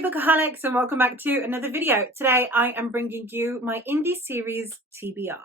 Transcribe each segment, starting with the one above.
Hey Bookaholics, and welcome back to another video. Today I am bringing you my indie series TBR.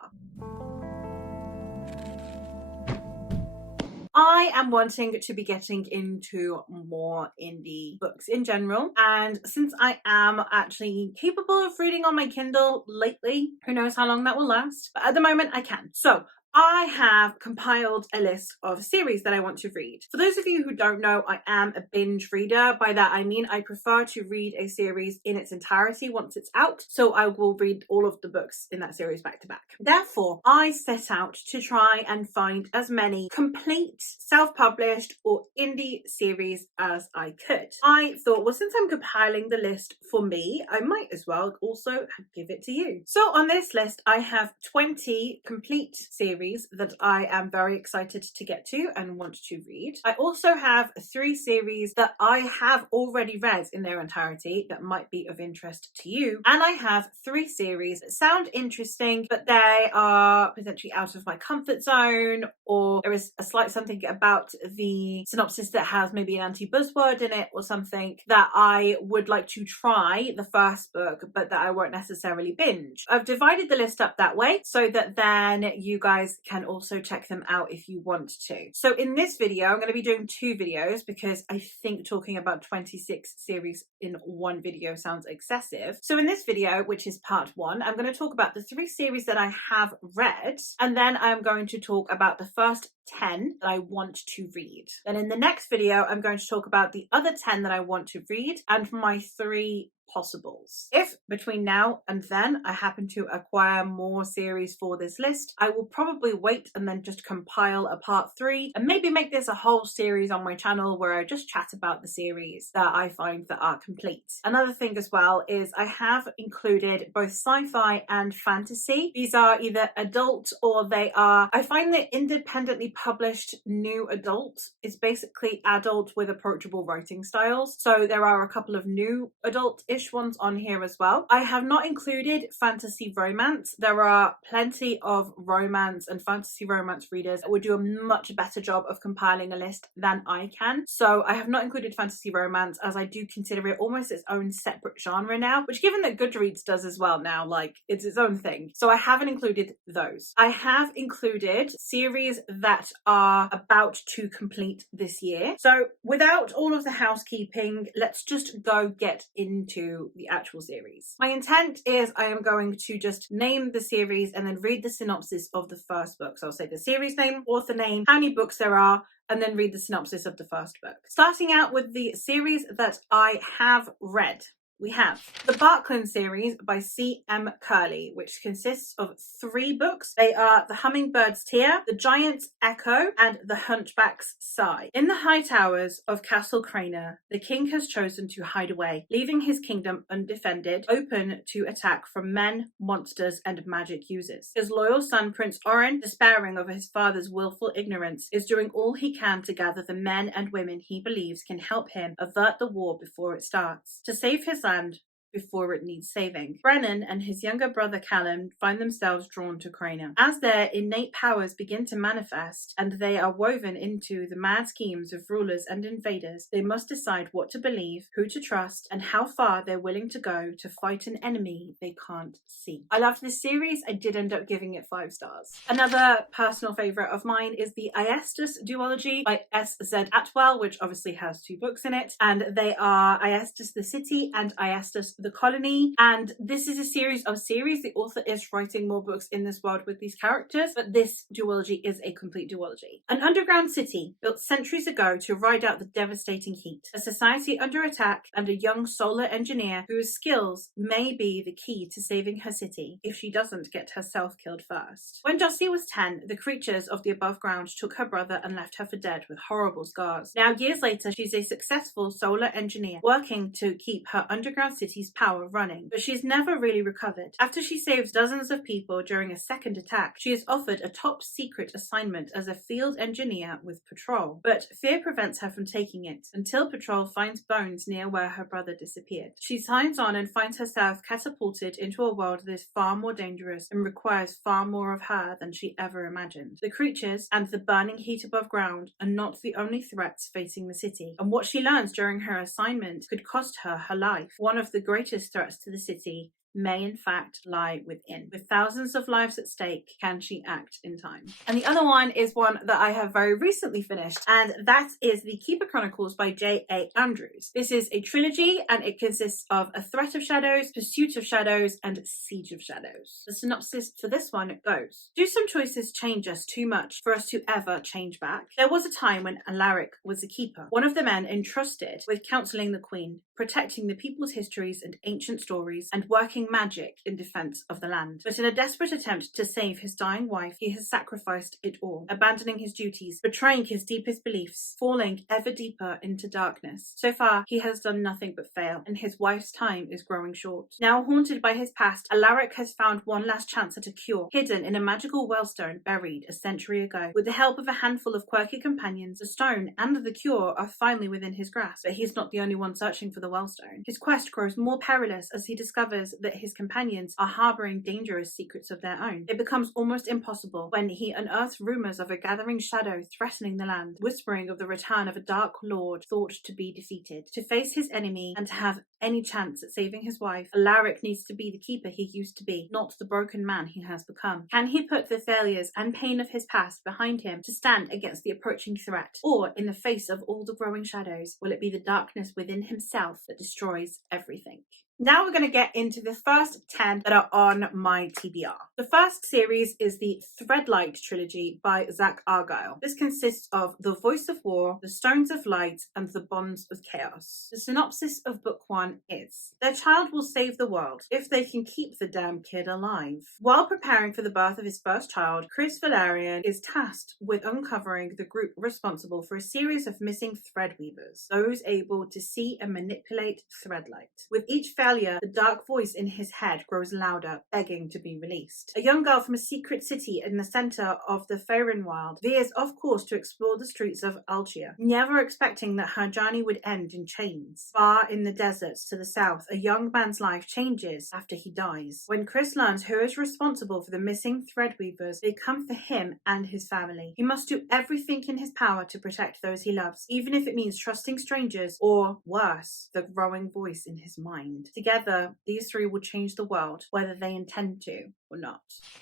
I am wanting to be getting into more indie books in general, and since I am actually capable of reading on my Kindle lately, who knows how long that will last, but at the moment I can. So I have compiled a list of series that I want to read. For those of you who don't know, I am a binge reader. By that I mean I prefer to read a series in its entirety once it's out, so I will read all of the books in that series back to back. Therefore, I set out to try and find as many complete, self-published or indie series as I could. I thought, well, since I'm compiling the list for me, I might as well also give it to you. So on this list, I have 20 complete series that I am very excited to get to and want to read. I also have 3 series that I have already read in their entirety that might be of interest to you. And I have 3 series that sound interesting, but they are potentially out of my comfort zone, or there is a slight something about the synopsis that has maybe an anti-buzzword in it or something that I would like to try the first book, but that I won't necessarily binge. I've divided the list up that way so that then you guys can also check them out if you want to. So in this video, I'm going to be doing 2 videos because I think talking about 26 series in one video sounds excessive. So in this video, which is part 1, I'm going to talk about the 3 series that I have read, and then I'm going to talk about the first 10 that I want to read. Then in the next video, I'm going to talk about the other 10 that I want to read and my 3 possibles. If between now and then I happen to acquire more series for this list, I will probably wait and then just compile a part 3 and maybe make this a whole series on my channel where I just chat about the series that I find that are complete. Another thing as well is I have included both sci-fi and fantasy. These are either adult or they are, I find that independently published new adult is basically adult with approachable writing styles. So there are a couple of new adult-ish ones on here as well. I have not included fantasy romance. There are plenty of romance and fantasy romance readers that would do a much better job of compiling a list than I can. So I have not included fantasy romance as I do consider it almost its own separate genre now, which given that Goodreads does as well now, like it's its own thing. So I haven't included those. I have included series that are about to complete this year. So without all of the housekeeping, let's just go get into the actual series. My intent is I am going to just name the series and then read the synopsis of the first book. So I'll say the series name, author name, how many books there are, and then read the synopsis of the first book. Starting out with the series that I have read. We have the Buckley series by C.M. Curley, which consists of 3 books. They are The Hummingbird's Tear, The Giant's Echo, and The Hunchback's Sigh. In the high towers of Castle Craner, the king has chosen to hide away, leaving his kingdom undefended, open to attack from men, monsters, and magic users. His loyal son, Prince Oren, despairing of his father's willful ignorance, is doing all he can to gather the men and women he believes can help him avert the war before it starts. To save his land before it needs saving. Brennan and his younger brother Callum find themselves drawn to Craner. As their innate powers begin to manifest and they are woven into the mad schemes of rulers and invaders, they must decide what to believe, who to trust, and how far they're willing to go to fight an enemy they can't see. I loved this series. I did end up giving it 5 stars. Another personal favourite of mine is the Aestus duology by S.Z. Atwell, which obviously has 2 books in it, and they are Aestus the City and Aestus the Colony, and this is a series of series. The author is writing more books in this world with these characters, but this duology is a complete duology. An underground city built centuries ago to ride out the devastating heat. A society under attack and a young solar engineer whose skills may be the key to saving her city if she doesn't get herself killed first. When Jossie was 10, the creatures of the above ground took her brother and left her for dead with horrible scars. Now, years later, she's a successful solar engineer working to keep her underground city's power running, but she's never really recovered. After she saves dozens of people during a second attack, she is offered a top secret assignment as a field engineer with Patrol, but fear prevents her from taking it until Patrol finds bones near where her brother disappeared. She signs on and finds herself catapulted into a world that is far more dangerous and requires far more of her than she ever imagined. The creatures and the burning heat above ground are not the only threats facing the city, and what she learns during her assignment could cost her her life. One of the greatest threats to the city may in fact lie within. With thousands of lives at stake, can she act in time? And the other one is one that I have very recently finished, and that is The Keeper Chronicles by J.A. Andrews. This is a trilogy, and it consists of A Threat of Shadows, Pursuit of Shadows, and Siege of Shadows. The synopsis for this one goes: do some choices change us too much for us to ever change back? There was a time when Alaric was a keeper, one of the men entrusted with counseling the Queen, protecting the people's histories and ancient stories, and working magic in defense of the land. But in a desperate attempt to save his dying wife, he has sacrificed it all, abandoning his duties, betraying his deepest beliefs, falling ever deeper into darkness. So far, he has done nothing but fail, and his wife's time is growing short. Now haunted by his past, Alaric has found one last chance at a cure, hidden in a magical wellstone buried a century ago. With the help of a handful of quirky companions, the stone and the cure are finally within his grasp, but he's not the only one searching for the wellstone. His quest grows more perilous as he discovers that his companions are harboring dangerous secrets of their own. It becomes almost impossible when he unearths rumors of a gathering shadow threatening the land, whispering of the return of a dark lord thought to be defeated. To face his enemy and to have any chance at saving his wife, Alaric needs to be the keeper he used to be, not the broken man he has become. Can he put the failures and pain of his past behind him to stand against the approaching threat? Or, in the face of all the growing shadows, will it be the darkness within himself that destroys everything? Now we're going to get into the first 10 that are on my TBR. The first series is the Threadlight trilogy by Zach Argyle. This consists of The Voice of War, The Stones of Light, and The Bonds of Chaos. The synopsis of book 1 is: their child will save the world if they can keep the damn kid alive. While preparing for the birth of his first child, Chris Valerian is tasked with uncovering the group responsible for a series of missing threadweavers, those able to see and manipulate threadlight. With each failure, the dark voice in his head grows louder, begging to be released. A young girl from a secret city in the center of the Feyrenwild veers off course to explore the streets of Algia, never expecting that her journey would end in chains. Far in the deserts to the south, a young man's life changes after he dies. When Chris learns who is responsible for the missing threadweavers, they come for him and his family. He must do everything in his power to protect those he loves, even if it means trusting strangers or, worse, the growing voice in his mind. Together, these three will change the world, whether they intend to or not.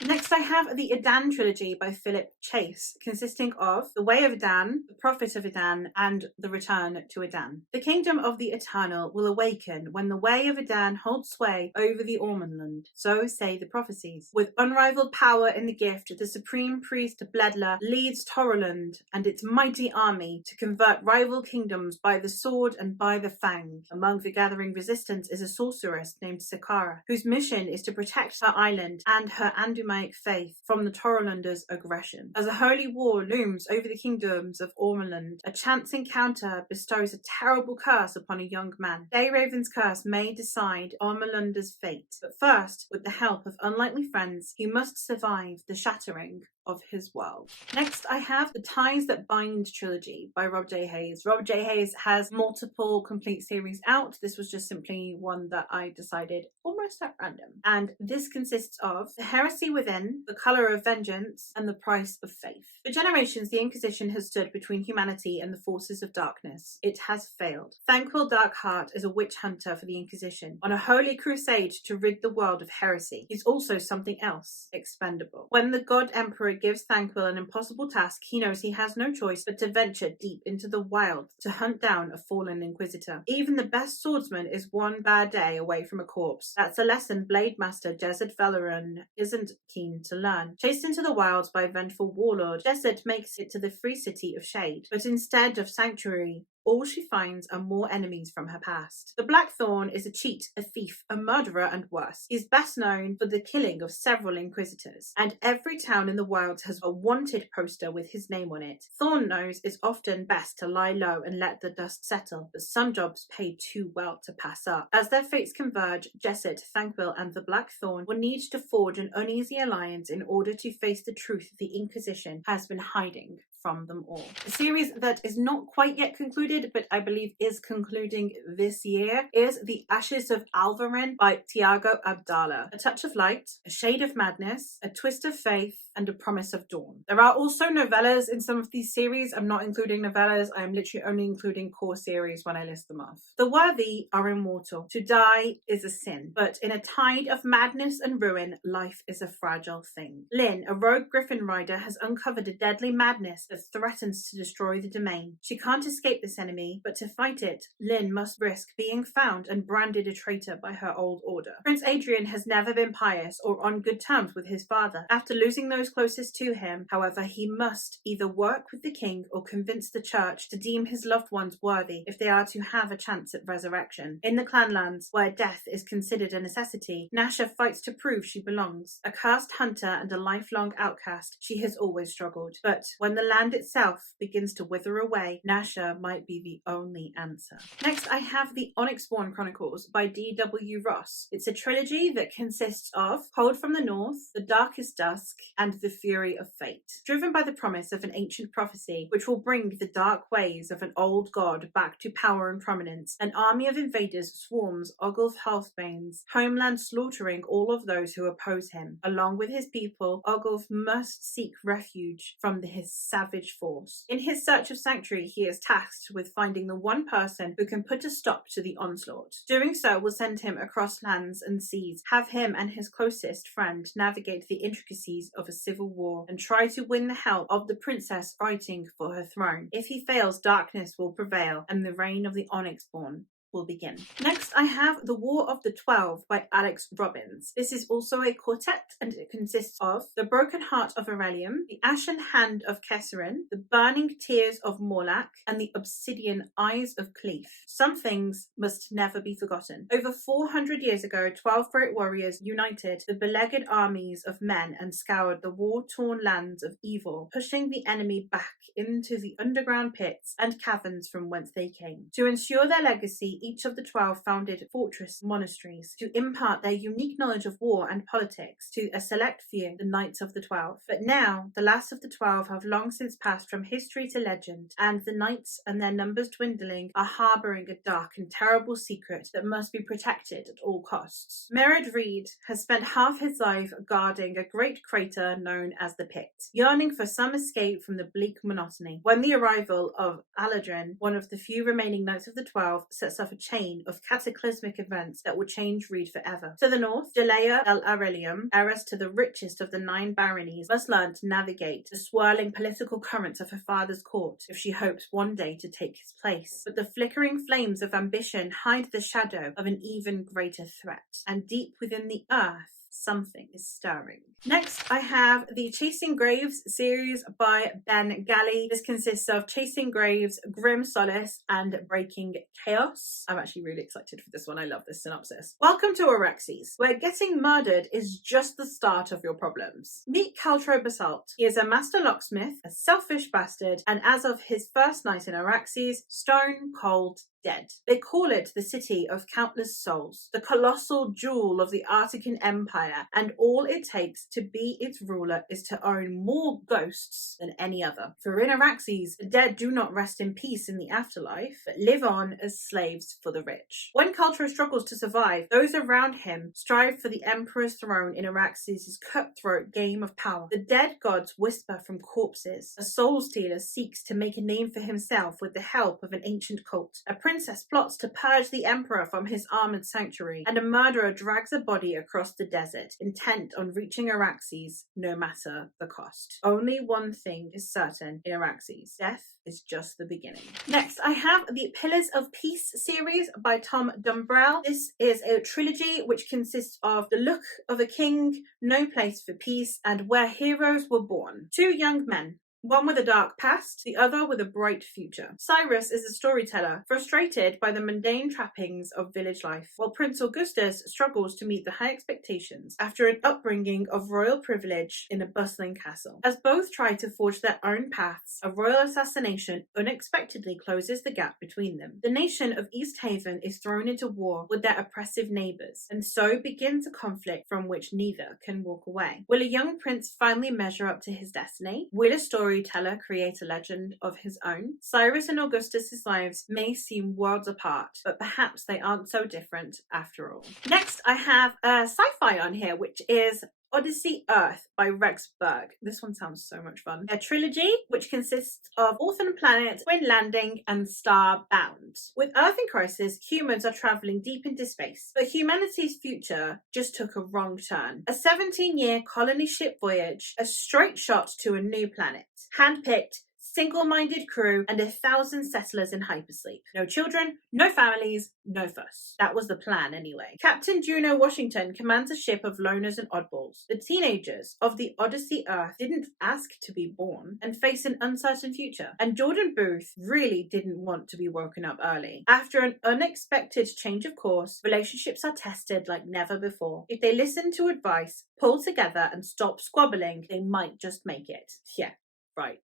Next, I have the Adan trilogy by Philip Chase, consisting of The Way of Adan, The Prophet of Adan, and The Return to Adan. The kingdom of the Eternal will awaken when the Way of Adan holds sway over the Ormondland, so say the prophecies. With unrivaled power in the gift, the supreme priest Bledla leads Torrland and its mighty army to convert rival kingdoms by the sword and by the fang. Among the gathering resistance is a sorceress named Sakara, whose mission is to protect her island and her Andumaic faith from the Torrlanders' aggression. As a holy war looms over the kingdoms of Ormond, a chance encounter bestows a terrible curse upon a young man. Dayraven's curse may decide Ormond's fate, but first, with the help of unlikely friends, he must survive the shattering of his world. Next, I have The Ties That Bind trilogy by Rob J. Hayes. Rob J. Hayes has multiple complete series out. This was just simply one that I decided almost at random. And this consists of The Heresy Within, The Colour of Vengeance, and The Price of Faith. For generations, the Inquisition has stood between humanity and the forces of darkness. It has failed. Thanquil Darkheart is a witch hunter for the Inquisition, on a holy crusade to rid the world of heresy. He's also something else, expendable. When the God Emperor gives Thanquil an impossible task, he knows he has no choice but to venture deep into the wild to hunt down a fallen Inquisitor. Even the best swordsman is one bad day away from a corpse. That's a lesson Blade Master Jezed Valoran isn't keen to learn. Chased into the wilds by a vengeful warlord, Jezed makes it to the free city of Shade, but instead of sanctuary, all she finds are more enemies from her past. The Blackthorn is a cheat, a thief, a murderer, and worse. He's best known for the killing of several inquisitors, and every town in the world has a wanted poster with his name on it. Thorn knows it's often best to lie low and let the dust settle, but some jobs pay too well to pass up. As their fates converge, Jesset, Thankbill, and the Blackthorn will need to forge an uneasy alliance in order to face the truth the Inquisition has been hiding from them all. A series that is not quite yet concluded, but I believe is concluding this year, is The Ashes of Alvarin by Tiago Abdallah. A touch of light, a shade of madness, a twist of faith, and a promise of dawn. There are also novellas in some of these series. I'm not including novellas. I'm literally only including core series when I list them off. The worthy are immortal. To die is a sin, but in a tide of madness and ruin, life is a fragile thing. Lynn, a rogue griffin rider, has uncovered a deadly madness that threatens to destroy the domain. She can't escape this enemy, but to fight it, Lynn must risk being found and branded a traitor by her old order. Prince Adrian has never been pious or on good terms with his father. After losing those closest to him, however, he must either work with the king or convince the church to deem his loved ones worthy if they are to have a chance at resurrection. In the Clanlands, where death is considered a necessity, Nasha fights to prove she belongs. A cursed hunter and a lifelong outcast, she has always struggled. But when the land itself begins to wither away, Nasha might be the only answer. Next, I have the Onyxborn Chronicles by D.W. Ross. It's a trilogy that consists of Cold from the North, The Darkest Dusk, and The Fury of Fate. Driven by the promise of an ancient prophecy which will bring the dark ways of an old god back to power and prominence, an army of invaders swarms Ogulf Healthbane's homeland, slaughtering all of those who oppose him. Along with his people, Ogulf must seek refuge from his savage force. In his search of sanctuary, he is tasked with finding the one person who can put a stop to the onslaught. Doing so will send him across lands and seas, have him and his closest friend navigate the intricacies of a civil war, and try to win the help of the princess fighting for her throne. If he fails, darkness will prevail, and the reign of the Onyxborn will begin. Next, I have The War of the 12 by Alex Robbins. This is also a quartet, and it consists of The Broken Heart of Aurelium, The Ashen Hand of Kesserin, The Burning Tears of Morlach, and The Obsidian Eyes of Cleef. Some things must never be forgotten. Over 400 years ago, 12 great warriors united the beleaguered armies of men and scoured the war-torn lands of evil, pushing the enemy back into the underground pits and caverns from whence they came. To ensure their legacy, each of the 12 founded fortress monasteries to impart their unique knowledge of war and politics to a select few, the Knights of the 12. But now, the last of the 12 have long since passed from history to legend, and the knights and their numbers dwindling are harbouring a dark and terrible secret that must be protected at all costs. Merritt Reed has spent half his life guarding a great crater known as the Pit, yearning for some escape from the bleak monotony. When the arrival of Aladrin, one of the few remaining Knights of the 12, sets off a chain of cataclysmic events that will change Reed forever. To the north, Jalea El Aurelium, heiress to the richest of the 9 baronies, must learn to navigate the swirling political currents of her father's court if she hopes one day to take his place. But the flickering flames of ambition hide the shadow of an even greater threat, and deep within the earth, something is stirring. Next, I have the Chasing Graves series by Ben Galley. This consists of Chasing Graves, Grim Solace, and Breaking Chaos. I'm actually really excited for this one. I love this synopsis. Welcome to Araxes, where getting murdered is just the start of your problems. Meet Caltro Basalt. He is a master locksmith, a selfish bastard, and as of his first night in Araxes, stone cold dead. They call it the City of Countless Souls, the colossal jewel of the Artican Empire, and all it takes to be its ruler is to own more ghosts than any other. For in Araxes, the dead do not rest in peace in the afterlife, but live on as slaves for the rich. When Caltro struggles to survive, those around him strive for the Emperor's throne in Araxes' cutthroat game of power. The dead gods whisper from corpses. A soul stealer seeks to make a name for himself with the help of an ancient cult. A princess plots to purge the emperor from his armored sanctuary, and a murderer drags a body across the desert, intent on reaching Araxes no matter the cost. Only one thing is certain in Araxes: death is just the beginning. Next, I have the Pillars of Peace series by Tom Dumbrell. This is a trilogy which consists of The Look of a King, No Place for Peace, and Where Heroes Were Born. 2 young men, one with a dark past, the other with a bright future. Cyrus is a storyteller, frustrated by the mundane trappings of village life, while Prince Augustus struggles to meet the high expectations after an upbringing of royal privilege in a bustling castle. As both try to forge their own paths, a royal assassination unexpectedly closes the gap between them. The nation of East Haven is thrown into war with their oppressive neighbours, and so begins a conflict from which neither can walk away. Will a young prince finally measure up to his destiny? Will a storyteller create a legend of his own? Cyrus and Augustus's lives may seem worlds apart, but perhaps they aren't so different after all. Next, I have a sci-fi on here, which is Odyssey Earth by Rex Berg. This one sounds so much fun. A trilogy which consists of Orphan Planet, Twin Landing, and Starbound. With Earth in crisis, humans are traveling deep into space, but humanity's future just took a wrong turn. A 17-year colony ship voyage, a straight shot to a new planet, handpicked, single-minded crew, and 1,000 settlers in hypersleep. No children, no families, no fuss. That was the plan anyway. Captain Juno Washington commands a ship of loners and oddballs. The teenagers of the Odyssey Earth didn't ask to be born and face an uncertain future. And Jordan Booth really didn't want to be woken up early. After an unexpected change of course, relationships are tested like never before. If they listen to advice, pull together, and stop squabbling, they might just make it. Yeah, right.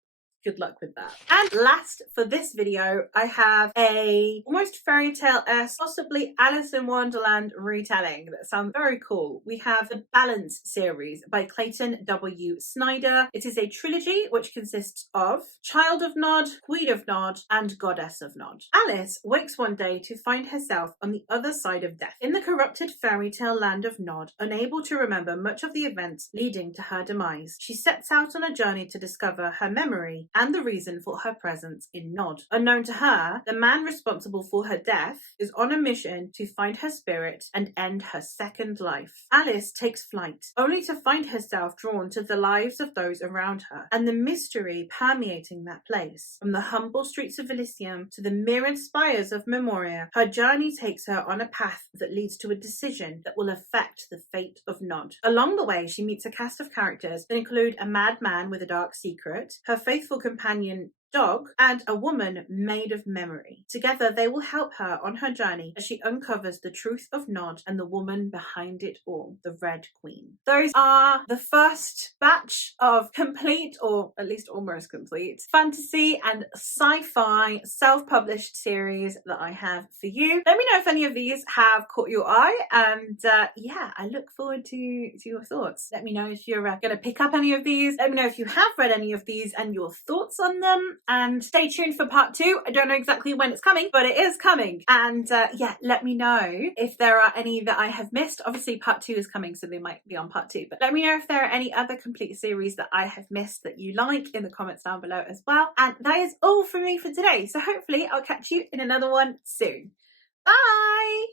Good luck with that. And last for this video, I have a almost fairy tale-esque, possibly Alice in Wonderland retelling that sounds very cool. We have the Balance series by Clayton W. Snyder. It is a trilogy which consists of Child of Nod, Queen of Nod, and Goddess of Nod. Alice wakes one day to find herself on the other side of death, in the corrupted fairy tale land of Nod, unable to remember much of the events leading to her demise. She sets out on a journey to discover her memory and the reason for her presence in Nod. Unknown to her, the man responsible for her death is on a mission to find her spirit and end her second life. Alice takes flight, only to find herself drawn to the lives of those around her and the mystery permeating that place. From the humble streets of Elysium to the mirrored spires of Memoria, her journey takes her on a path that leads to a decision that will affect the fate of Nod. Along the way, she meets a cast of characters that include a madman with a dark secret, her faithful companion dog, and a woman made of memory. Together, they will help her on her journey as she uncovers the truth of Nod and the woman behind it all, the Red Queen. Those are the first batch of complete, or at least almost complete, fantasy and sci-fi self-published series that I have for you. Let me know if any of these have caught your eye, and yeah, I look forward to your thoughts. Let me know if you're going to pick up any of these. Let me know if you have read any of these and your thoughts on them. And stay tuned for part 2. I don't know exactly when it's coming, but it is coming. And yeah, let me know if there are any that I have missed. Obviously, part 2 is coming, so they might be on part 2. But let me know if there are any other complete series that I have missed that you like in the comments down below as well. And that is all from me for today. So hopefully I'll catch you in another one soon. Bye!